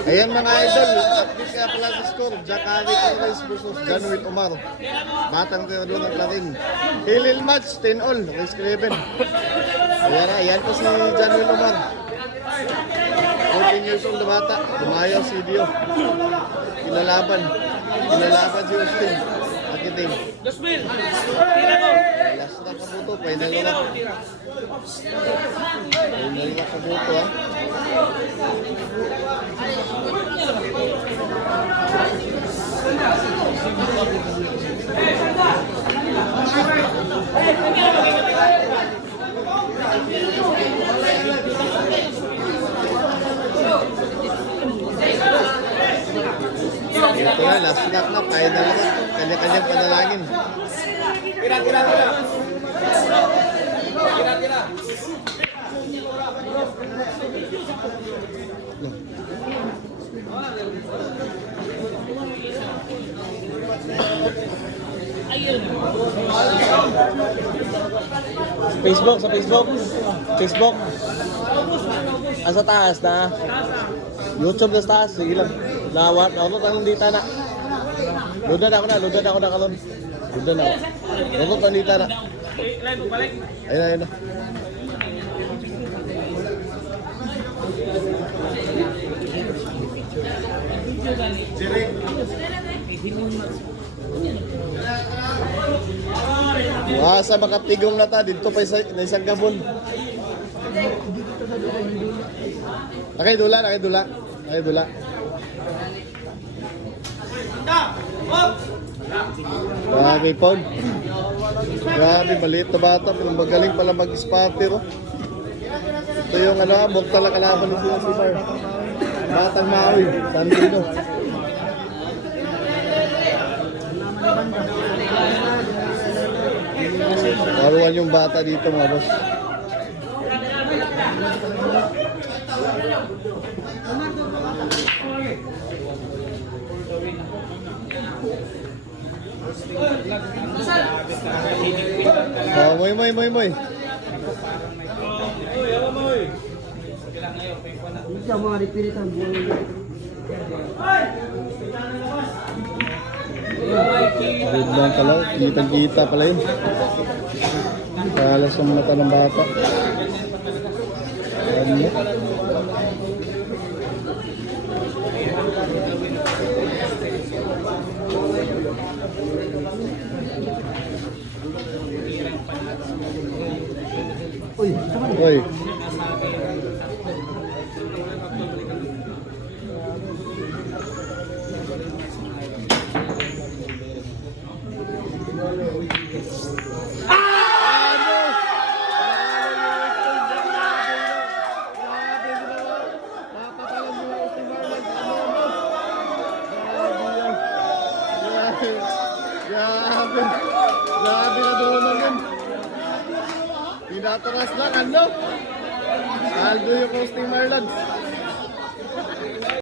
Ayan mga idol, update kaya pala sa score. Jack Ali Torres versus John Will Omar. Batang tiro ng Clarin. Hilil match, 10-all, race 11. Ayan na, ayan po si John Will Omar. 14 years old na bata, lumayaw si Dio. Kinalaban si Austin. Akiting. Last na kabuto, final na. Final na kabuto ha. Ito na, last lap na, final na. Kanya-kanyang panalangin. Tira. Sa Facebook. Sa taas na. YouTube na sa taas. Sige lang. Lawat. Naunod ang dita na. Ludan ako na kalon. Ludan ako. Naunod ang dita na. Ayun na. Sa makatigong na ta dito pa sa isang gabon. Nakay dula. Grabe po. Grabe, maliit na bata pero magaling pala mag-spatter. Ito yung bukta lang kalaban ng si Mar. Batang Maui, Sandino. Karuan yung bata dito mga boss. Oh, moy. Isa mga repilitan buhay. Ridlan pala, kitang-kita pala yun. Kalas ang mata ng bata. Ano? Uy. Grabe na doon naman. Pinataras lang, ano? Aldo yung Coasting Marlins.